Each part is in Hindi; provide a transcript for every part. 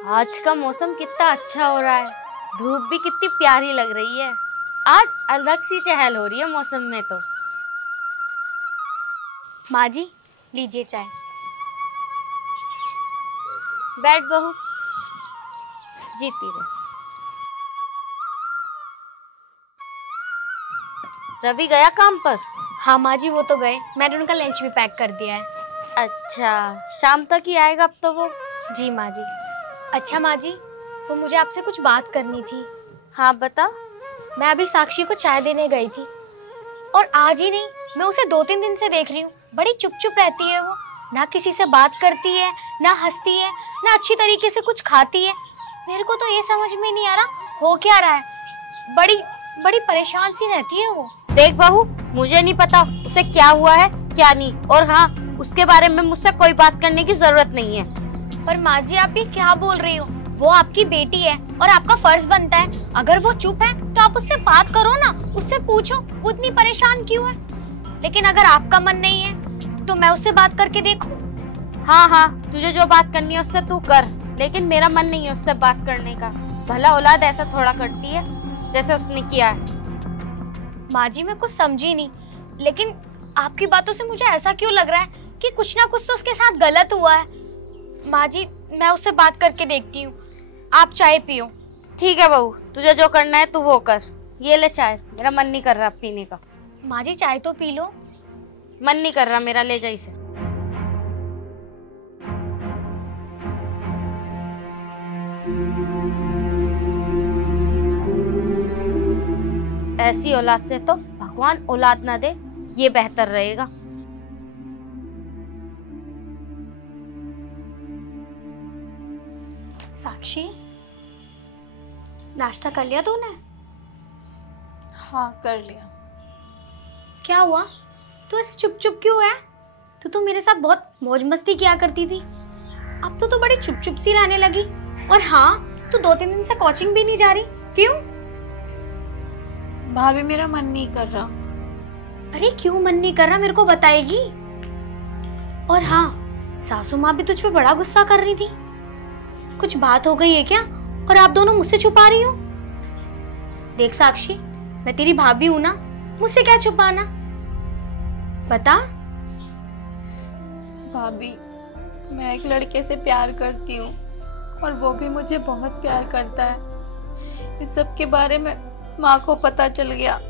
आज का मौसम कितना अच्छा हो रहा है, धूप भी कितनी प्यारी लग रही है। आज अलग सी चहल हो रही है मौसम में तो। माँ जी लीजिए चाय। बैठ बहू, जीती रहे। रवि गया काम पर? हाँ माँ जी वो तो गए, मैंने उनका लंच भी पैक कर दिया है। अच्छा, शाम तक ही आएगा अब तो वो? जी माँ जी। अच्छा माँ जी, वो मुझे आपसे कुछ बात करनी थी। हाँ बता। मैं अभी साक्षी को चाय देने गई थी और आज ही नहीं, मैं उसे 2-3 दिन से देख रही हूँ। बड़ी चुप चुप रहती है वो, ना किसी से बात करती है, ना हंसती है, ना अच्छी तरीके से कुछ खाती है। मेरे को तो ये समझ में नहीं आ रहा हो क्या रहा है। बड़ी बड़ी परेशान सी रहती है वो। देख बहू, मुझे नहीं पता उसे क्या हुआ है क्या नहीं, और हाँ, उसके बारे में मुझसे कोई बात करने की जरूरत नहीं है। पर माँ जी आप ये क्या बोल रही हो? वो आपकी बेटी है और आपका फर्ज बनता है, अगर वो चुप है तो आप उससे बात करो ना, उससे पूछो वो इतनी परेशान क्यों है। लेकिन अगर आपका मन नहीं है तो मैं उससे बात करके देखूं। हाँ हाँ, तुझे जो बात करनी है उससे तू कर, लेकिन मेरा मन नहीं है उससे बात करने का। भला औलाद ऐसा थोड़ा करती है जैसे उसने किया है। माँ जी मैं कुछ समझी नहीं, लेकिन आपकी बातों से मुझे ऐसा क्यों लग रहा है कि कुछ ना कुछ तो उसके साथ गलत हुआ है। माँ जी मैं उससे बात करके देखती हूँ, आप चाय पियो। ठीक है बहू, तुझे जो करना है तू वो कर। ये ले चाय, मेरा मन नहीं कर रहा पीने का। माँ जी चाय तो पी लो। मन नहीं कर रहा मेरा, ले जा इसे। ऐसी औलाद से तो भगवान औलाद ना दे, ये बेहतर रहेगा। साक्षी नाश्ता कर लिया तूने? हाँ कर लिया। क्या हुआ, तू ऐसे चुप चुप क्यों है? तू मेरे साथ बहुत मौज मस्ती किया करती थी, अब तो बड़ी चुप चुप सी रहने लगी। और हाँ, तू 2-3 दिन से कोचिंग भी नहीं जा रही, क्यों? भाभी मेरा मन नहीं कर रहा। अरे क्यों मन नहीं कर रहा, मेरे को बताएगी। और हाँ, सासू माँ भी तुझ पे बड़ा गुस्सा कर रही थी, कुछ बात हो गई है क्या? और आप दोनों मुझसे छुपा रही हो? देख साक्षी, मैं तेरी भाभी हूं ना, मुझसे क्या छुपाना, बता। भाभी मैं एक लड़के से प्यार करती हूँ और वो भी मुझे बहुत प्यार करता है। इस सब के बारे में माँ को पता चल गया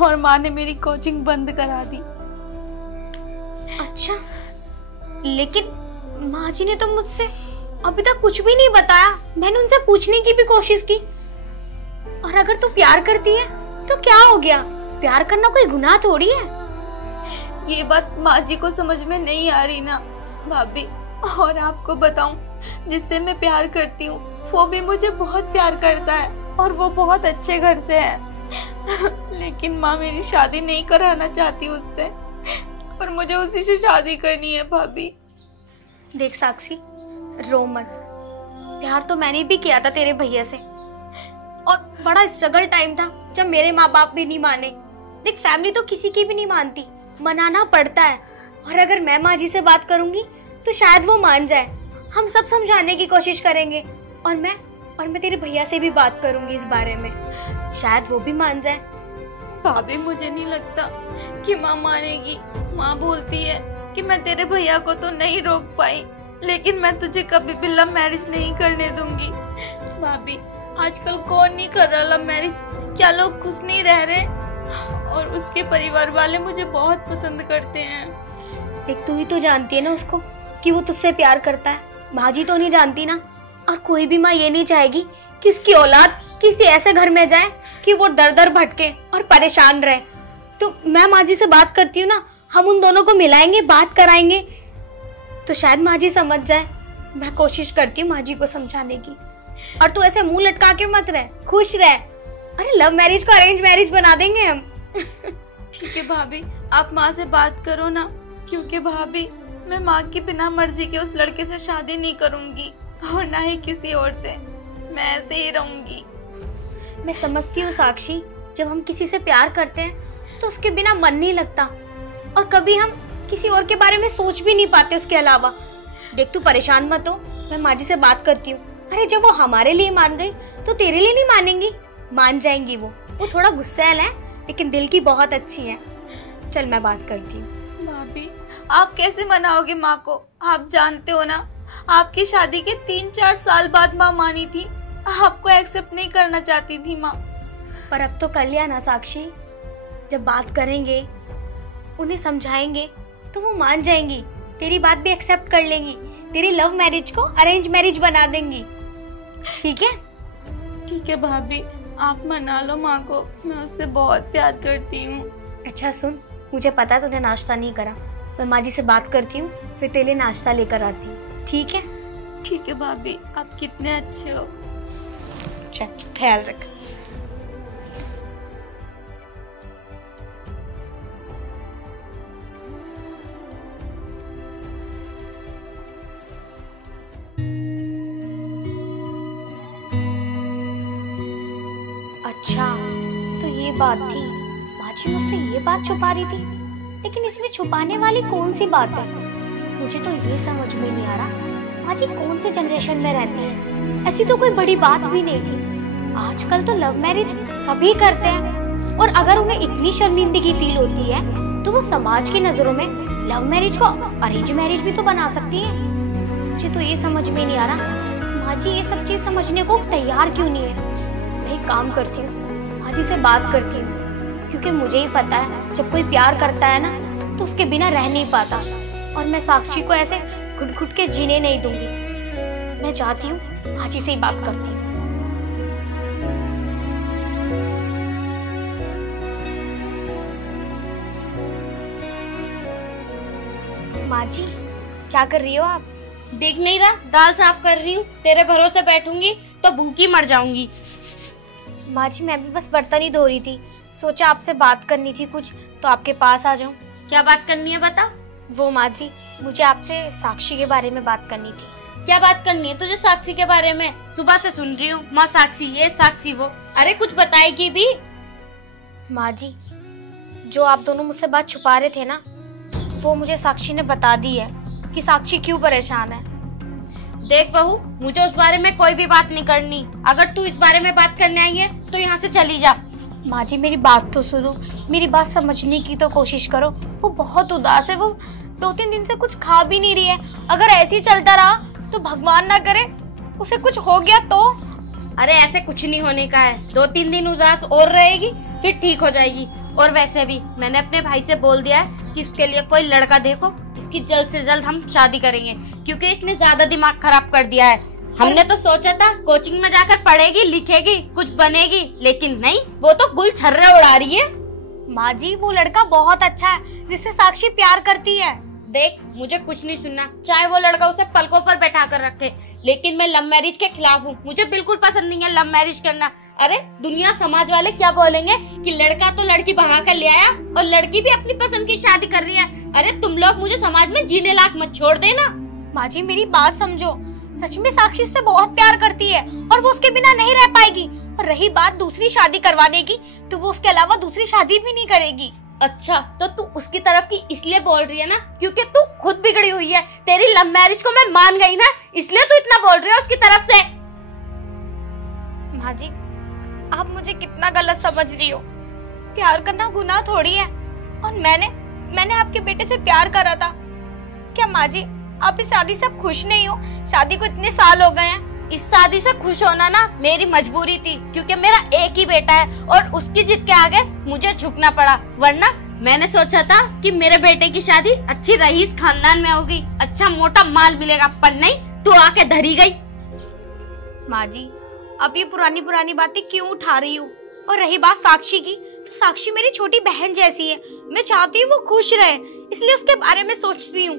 और माँ ने मेरी कोचिंग बंद करा दी। अच्छा, लेकिन माँ जी ने तो मुझसे अभी तक कुछ भी नहीं बताया। मैंने उनसे पूछने की भी कोशिश की। और अगर तू प्यार करती है तो क्या हो गया, प्यार करना कोई गुनाह थोड़ी है। ये बात माँ जी को समझ में नहीं आ रही ना भाभी। और आपको बताऊं, जिससे मैं प्यार करती हूँ वो भी मुझे बहुत प्यार करता है और वो बहुत अच्छे घर से है। लेकिन माँ मेरी शादी नहीं कराना चाहती उससे, पर मुझे उसी से शादी करनी है भाभी। देख साक्षी, रो मत। प्यार तो मैंने भी किया था तेरे भैया से, और बड़ा स्ट्रगल टाइम था जब मेरे माँ बाप भी नहीं माने। देख फैमिली तो किसी की भी नहीं मानती, मनाना पड़ता है। और अगर मैं माँ जी से बात करूंगी तो शायद वो मान जाए। हम सब समझाने की कोशिश करेंगे, और मैं तेरे भैया से भी बात करूंगी इस बारे में, शायद वो भी मान जाए। भाभी मुझे नहीं लगता कि माँ मानेगी। माँ बोलती है कि मैं तेरे भैया को तो नहीं रोक पाई, लेकिन मैं तुझे कभी भी लव मैरिज नहीं करने दूंगी। भाभी आजकल कौन नहीं कर रहा लव मैरिज, क्या लोग खुश नहीं रह रहे? और उसके परिवार वाले मुझे बहुत पसंद करते हैं। देख तू ही तो जानती है ना उसको कि वो तुझसे प्यार करता है, माँ जी तो नहीं जानती ना। और कोई भी माँ ये नहीं चाहेगी कि उसकी औलाद किसी ऐसे घर में जाए कि वो दर दर भटके और परेशान रहे। तो मैं माँ जी से बात करती हूँ ना, हम उन दोनों को मिलाएंगे, बात कराएंगे, तो शायद माँ जी समझ जाए। मैं कोशिश करती हूँ माँ जी को समझाने की। और तू ऐसे मुंह लटका के मत रह, खुश रह। अरे लव मैरिज को अरेंज मैरिज बना देंगे हम। ठीक है भाभी, आप माँ से बात करो ना, क्योंकि भाभी मैं माँ की बिना मर्जी के उस लड़के से शादी नहीं करूंगी और ना ही किसी और से। मैं ऐसे ही रहूंगी। मैं समझती हूँ साक्षी, जब हम किसी से प्यार करते हैं तो उसके बिना मन नहीं लगता, और कभी हम किसी और के बारे में सोच भी नहीं पाते उसके अलावा। देख तू परेशान मत हो, मैं माँ जी से बात करती हूँ, अरे जब वो हमारे लिए मान गई तो तेरे लिए नहीं मानेंगी? मान जाएंगी वो थोड़ा गुस्सैल है लेकिन दिल की बहुत अच्छी है। चल मैं बात करती हूँ। भाभी आप कैसे मनाओगे माँ को? आप जानते हो ना, आपकी शादी के 3-4 साल बाद माँ मानी थी, आपको एक्सेप्ट नहीं करना चाहती थी माँ। पर अब तो कर लिया ना साक्षी। जब बात करेंगे, उन्हें समझाएंगे तो वो मान जाएंगी, तेरी बात भी एक्सेप्ट कर लेंगी, तेरी लव मैरिज को अरेंज मैरिज बना देंगी। ठीक है? ठीक है भाभी, आप मना लो माँ को, मैं उससे बहुत प्यार करती हूँ। अच्छा सुन, मुझे पता है तूने नाश्ता नहीं करा, मैं माँ जी से बात करती हूँ, फिर तेरे लिए नाश्ता लेकर आती हूँ। ठीक है? ठीक है भाभी, आप कितने अच्छे हो। चल ख्याल रख। अच्छा तो ये बात थी, माजी मुझसे ये बात छुपा रही थी, लेकिन इसमें छुपाने वाली कौन सी बात है? मुझे तो ये समझ में नहीं आ रहा माजी कौन से जनरेशन में रहती है। ऐसी तो कोई बड़ी बात भी नहीं थी। आजकल तो लव मैरिज सभी करते हैं, और अगर उन्हें इतनी शर्मिंदगी फील होती है तो वो समाज की नजरों में लव मैरिज को अरेंज मैरिज भी तो बना सकती है। मुझे तो ये समझ में नहीं आ रहा माजी ये सब चीज समझने को तैयार क्यों नहीं है। मैं एक काम करती हूँ, माजी से बात करती हूँ, क्योंकि मुझे ही पता है जब कोई प्यार करता है ना तो उसके बिना रह नहीं पाता, और मैं साक्षी को ऐसे घुट घुट के जीने नहीं दूंगी। मैं जाती हूँ, माजी से ही बात करती हूँ। माजी क्या कर रही हो आप? देख नहीं रहा, दाल साफ कर रही हूँ। तेरे भरोसे बैठूंगी तो भूखी मर जाऊंगी। माँ जी मैं भी बस बर्तन ही धो रही थी, सोचा आपसे बात करनी थी कुछ, तो आपके पास आ जाऊं। क्या बात करनी है बता। वो माँ जी, मुझे आपसे साक्षी के बारे में बात करनी थी। क्या बात करनी है तुझे साक्षी के बारे में? सुबह से सुन रही हूँ, माँ साक्षी ये साक्षी वो। अरे कुछ बताएगी भी? माँ जी जो आप दोनों मुझसे बात छुपा रहे थे ना, वो मुझे साक्षी ने बता दी है कि साक्षी क्यों परेशान है। देख बहू, मुझे उस बारे में कोई भी बात नहीं करनी। अगर तू इस बारे में बात करने आई है तो यहाँ से चली जा। माँ जी मेरी बात तो सुनो, मेरी बात समझने की तो कोशिश करो। वो बहुत उदास है, वो 2-3 दिन से कुछ खा भी नहीं रही है। अगर ऐसे ही चलता रहा तो भगवान ना करे उसे कुछ हो गया तो। अरे ऐसे कुछ नहीं होने का है, 2-3 दिन उदास और रहेगी फिर ठीक हो जाएगी। और वैसे भी मैंने अपने भाई से बोल दिया है कि उसके लिए कोई लड़का देखो, इसकी जल्द से जल्द हम शादी करेंगे, क्योंकि इसने ज्यादा दिमाग खराब कर दिया है। हमने तो सोचा था कोचिंग में जाकर पढ़ेगी लिखेगी कुछ बनेगी, लेकिन नहीं, वो तो गुल छर्रे उड़ा रही है। माँ जी वो लड़का बहुत अच्छा है जिससे साक्षी प्यार करती है। देख मुझे कुछ नहीं सुनना, चाहे वो लड़का उसे पलकों पर बैठा कर रखे, लेकिन मैं लव मैरिज के खिलाफ हूँ। मुझे बिल्कुल पसंद नहीं है लव मैरिज करना। अरे दुनिया समाज वाले क्या बोलेंगे कि लड़का तो लड़की भगा कर ले आया और लड़की भी अपनी पसंद की शादी कर रही है। अरे तुम लोग मुझे समाज में जीने लायक मत छोड़ देना। माँ जी मेरी बात समझो, सच में साक्षी उससे बहुत प्यार करती है और वो उसके बिना नहीं रह पाएगी। और रही बात दूसरी शादी करवाने की, तो वो उसके अलावा दूसरी शादी भी नहीं करेगी। अच्छा तो तू उसकी तरफ की इसलिए बोल रही है ना क्योंकि तू खुद बिगड़ी हुई है। तेरी लव मैरिज को मैं मान गई ना, इसलिए तू इतना बोल रही है उसकी तरफ से। माँ जी आप मुझे कितना गलत समझ रही हो। प्यार करना गुनाह थोड़ी है, और मैंने आपके बेटे से प्यार करा था। क्या माँ जी आप इस शादी से खुश नहीं हो? शादी को इतने साल हो गए हैं। इस शादी से खुश होना ना मेरी मजबूरी थी, क्योंकि मेरा एक ही बेटा है और उसकी जिद के आगे मुझे झुकना पड़ा। वरना मैंने सोचा था कि मेरे बेटे की शादी अच्छी रईस खानदान में होगी, अच्छा मोटा माल मिलेगा, पर नहीं, तू आके धरी गई। माँ जी अब ये पुरानी बातें क्यों उठा रही हूँ? और रही बात साक्षी की, तो साक्षी मेरी छोटी बहन जैसी है। मैं चाहती हूँ वो खुश रहे, इसलिए उसके बारे में सोचती हूँ।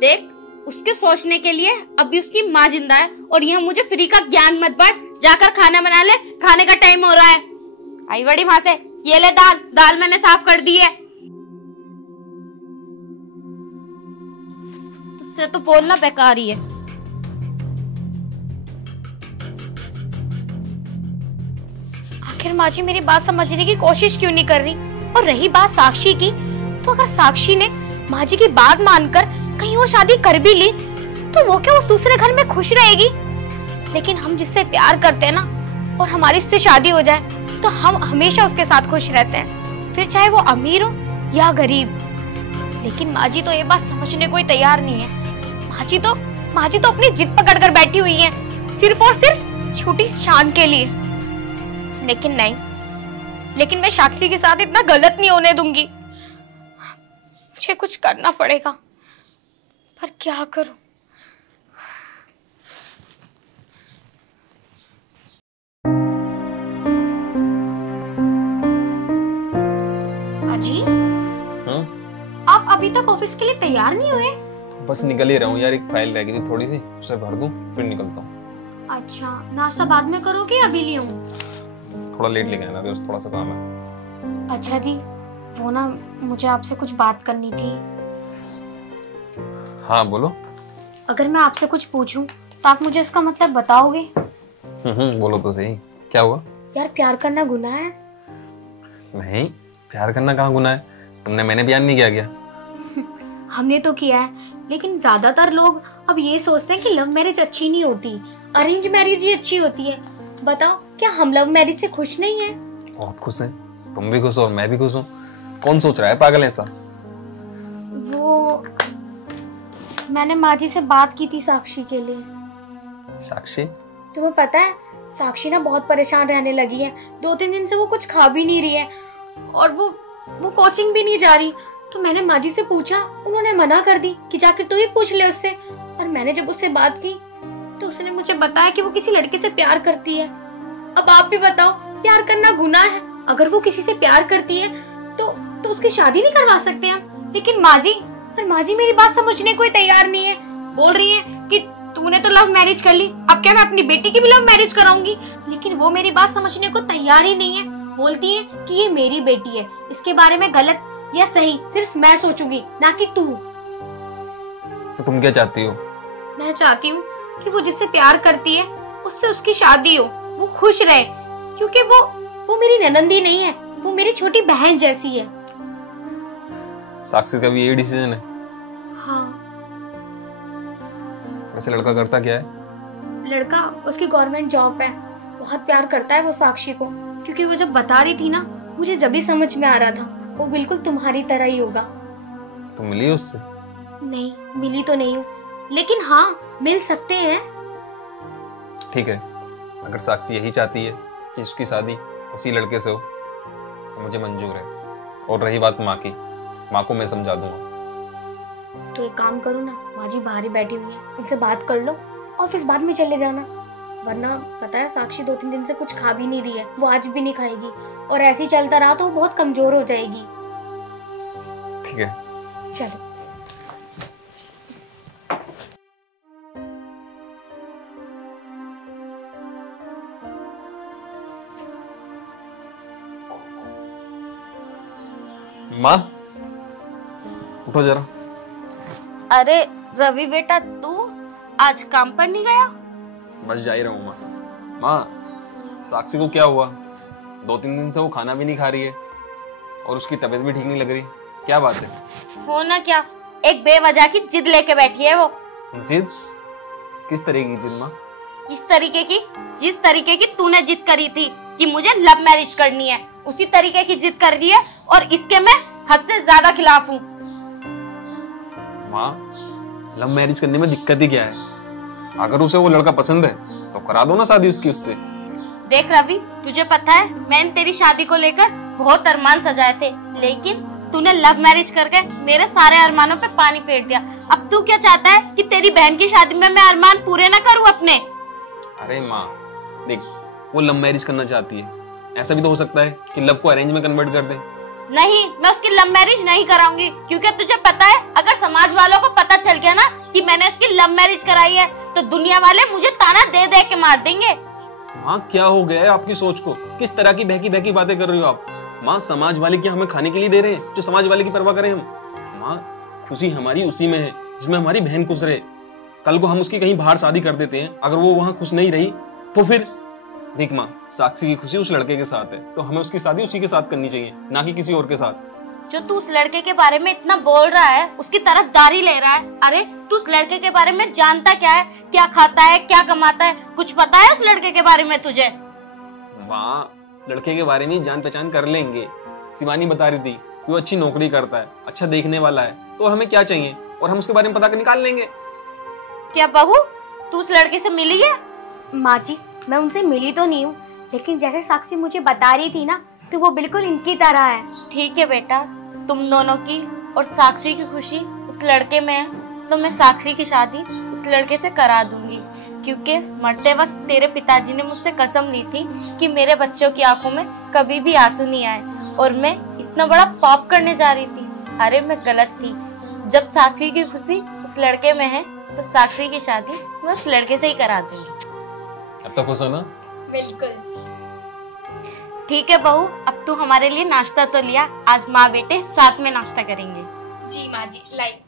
देख उसके सोचने के लिए अभी उसकी माँ जिंदा है, और यह मुझे फ्री का ज्ञान मत बांट। जाकर खाना बना ले, खाने का टाइम हो रहा है। आई बड़ी माँ से, ये ले दाल मैंने साफ कर दी है। तुझसे तो बोलना बेकार ही है। आखिर माँ जी मेरी बात समझने की कोशिश क्यों नहीं कर रही? और रही बात साक्षी की, तो अगर साक्षी ने माँ जी की बात मानकर कहीं वो शादी कर भी ली, तो वो क्या उस दूसरे घर में खुश रहेगी? लेकिन हम जिससे प्यार करते हैं ना और हमारी उससे शादी हो जाए तो हम हमेशा उसके साथ खुश रहते हैं, फिर चाहे वो अमीर हो या गरीब। लेकिन माँ जी तो ये बात समझने को ही तैयार नहीं है। माँ जी तो अपनी जिद पकड़ कर बैठी हुई है, सिर्फ और सिर्फ छोटी शान के लिए। लेकिन नहीं, लेकिन मैं साक्षी के साथ इतना गलत नहीं होने दूंगी। मुझे कुछ करना पड़ेगा, पर क्या करूं? अजी, आप अभी तक ऑफिस के लिए तैयार नहीं हुए? बस निकल ही रहा हूँ यार, एक फाइल रह गई थी थोड़ी सी, उसे भर दूं फिर निकलता हूँ। अच्छा, नाश्ता बाद में करोगे अभी ले आऊं? थोड़ा लेट लेके आना, बस थोड़ा सा काम है। अच्छा जी, वो ना मुझे आपसे कुछ बात करनी थी। हाँ बोलो। अगर मैं आपसे कुछ पूछूं तो आप मुझे इसका मतलब बताओगे? बोलो तो सही, क्या हुआ? यार, प्यार करना गुनाह है? नहीं, प्यार करना कहाँ गुनाह है? मैंने बयान नहीं किया क्या? हमने तो किया है, लेकिन ज्यादातर लोग अब ये सोचते हैं कि लव मैरिज अच्छी नहीं होती, अरेंज मैरिज ही अच्छी होती है। बताओ, क्या हम लव मैरिज से खुश नहीं है? बहुत खुश हैं, तुम भी खुश हो और मैं भी खुश हूँ। कौन सोच रहा है पागल ऐसा? वो मैंने माँ जी से बात की थी साक्षी के लिए। साक्षी? तुम्हें पता है, साक्षी ना बहुत परेशान रहने लगी है। 2-3 दिन से वो कुछ खा भी नहीं रही है और वो कोचिंग भी नहीं जा रही। तो मैंने माँ जी से पूछा, उन्होंने मना कर दी कि जाकर तू ही पूछ ले उससे। और मैंने जब उससे बात की तो उसने मुझे बताया कि वो किसी लड़के से प्यार करती है। अब आप भी बताओ, प्यार करना गुनाह है? अगर वो किसी से प्यार करती है तो उसकी शादी नहीं करवा सकते हम? लेकिन माँ जी मेरी बात समझने को ही तैयार नहीं है। बोल रही है कि तूने तो लव मैरिज कर ली, अब क्या मैं अपनी बेटी की भी लव मैरिज कराऊंगी? लेकिन वो मेरी बात समझने को तैयार ही नहीं है। बोलती है कि ये मेरी बेटी है, इसके बारे में गलत या सही सिर्फ मैं सोचूंगी, ना कि तू। तो तुम क्या चाहती हो? मैं चाहती हूँ कि वो जिससे प्यार करती है उससे उसकी शादी हो, वो खुश रहे, क्योंकि वो मेरी ननंदी नहीं है, वो मेरी छोटी बहन जैसी है। साक्षी का भी यही डिसीजन है? हाँ। वैसे लड़का करता क्या है? लड़का, उसकी गवर्नमेंट जॉब है। बहुत प्यार करता है वो साक्षी को, क्योंकि वो जब बता रही थी ना, मुझे जब भी समझ में आ रहा था वो बिल्कुल तुम्हारी तरह ही होगा। तुम मिली उससे? नहीं, मिली तो नहीं हूँ, लेकिन हाँ, मिल सकते हैं। ठीक है, अगर साक्षी यही चाहती है कि उसकी शादी उसी लड़के से हो तो मुझे मंजूर है। और रही बात माँ की, माँ को मैं समझा दूंगा। तो एक काम करो ना, माँ जी बाहर ही बैठी हुई है, उनसे बात कर लो, ऑफिस बाद में चले जाना। वरना पता है, साक्षी 2-3 दिन से कुछ खा भी नहीं रही है, वो आज भी नहीं खाएगी। और ऐसे ही चलता रहा तो वो बहुत कमजोर हो जाएगी। ठीक है, चलो। माँ उठो जरा। अरे रवि बेटा, तू आज काम पर नहीं गया? बस जा ही रहा हूँ माँ। माँ, साक्षी को क्या हुआ? 2-3 दिन से वो खाना भी नहीं खा रही है और उसकी तबीयत भी ठीक नहीं लग रही। क्या बात है? होना क्या, एक बेवजह की जिद लेके बैठी है वो। जिद? किस तरह की जिद माँ? जिस तरीके की तूने जिद करी थी कि मुझे लव मैरिज करनी है, उसी तरीके की जिद कर रही है, और इसके मैं हद से ज्यादा खिलाफ हूँ। माँ, लव मैरिज करने में दिक्कत ही क्या है? अगर उसे वो लड़का पसंद है तो करा दो ना शादी उसकी उससे। देख रवि, तुझे पता है, मैंने तेरी शादी को लेकर बहुत अरमान सजाए थे, लेकिन तूने लव मैरिज करके मेरे सारे अरमानों पे पानी फेर दिया। अब तू क्या चाहता है कि तेरी बहन की शादी में मैं अरमान पूरे ना करूं अपने? अरे माँ देख, वो लव मैरिज करना चाहती है, ऐसा भी तो हो सकता है कि लव को अरेंज में कन्वर्ट कर दे। नहीं, मैं उसकी लव मैरिज नहीं कराऊंगी, क्योंकि तुझे पता है, अगर समाज वालों को पता चल गया ना कि मैंने उसकी लव मैरिज कराई है तो दुनिया वाले मुझे ताना दे दे के मार देंगे। माँ, क्या हो गया है आपकी सोच को? किस तरह की बहकी बहकी बातें कर रही हो आप? माँ, समाज वाले क्या हमें खाने के लिए दे रहे हैं जो समाज वाले की परवाह करें हम? माँ, खुशी हमारी उसी में है जिसमें हमारी बहन खुश रहे। कल को हम उसकी कहीं बाहर शादी कर देते हैं, अगर वो वहाँ खुश नहीं रही तो फिर देख माँ, साक्षी की खुशी उस लड़के के साथ है, तो हमें उसकी शादी उसी के साथ करनी चाहिए, ना कि किसी और के साथ। जो तू उस लड़के के बारे में इतना बोल रहा है, उसकी तरफदारी ले रहा है, अरे तू उस लड़के के बारे में जानता क्या है? क्या खाता है, क्या कमाता है, कुछ पता है उस लड़के के बारे में तुझे? माँ, लड़के के बारे में जान पहचान कर लेंगे। शिवानी बता रही थी कि वो अच्छी नौकरी करता है, अच्छा देखने वाला है, तो हमें क्या चाहिए और हम उसके बारे में पता कर निकाल लेंगे। क्या बहू, तू उस लड़के से मिली है? माँ जी, मैं उनसे मिली तो नहीं हूँ, लेकिन जैसे साक्षी मुझे बता रही थी ना, तो वो बिल्कुल इनकी तरह है। ठीक है बेटा, तुम दोनों की और साक्षी की खुशी उस लड़के में है, तो मैं साक्षी की शादी उस लड़के से करा दूंगी, क्योंकि मरते वक्त तेरे पिताजी ने मुझसे कसम ली थी कि मेरे बच्चों की आंखों में कभी भी आंसू नहीं आए, और मैं इतना बड़ा पाप करने जा रही थी। अरे मैं गलत थी। जब साक्षी की खुशी उस लड़के में है, तो साक्षी की शादी मैं उस लड़के से ही करा दूंगी। अब तक खुश हो ना? बिल्कुल। ठीक है बहू, अब तू हमारे लिए नाश्ता तो लिया, आज माँ बेटे साथ में नाश्ता करेंगे। जी माँ जी, लाई।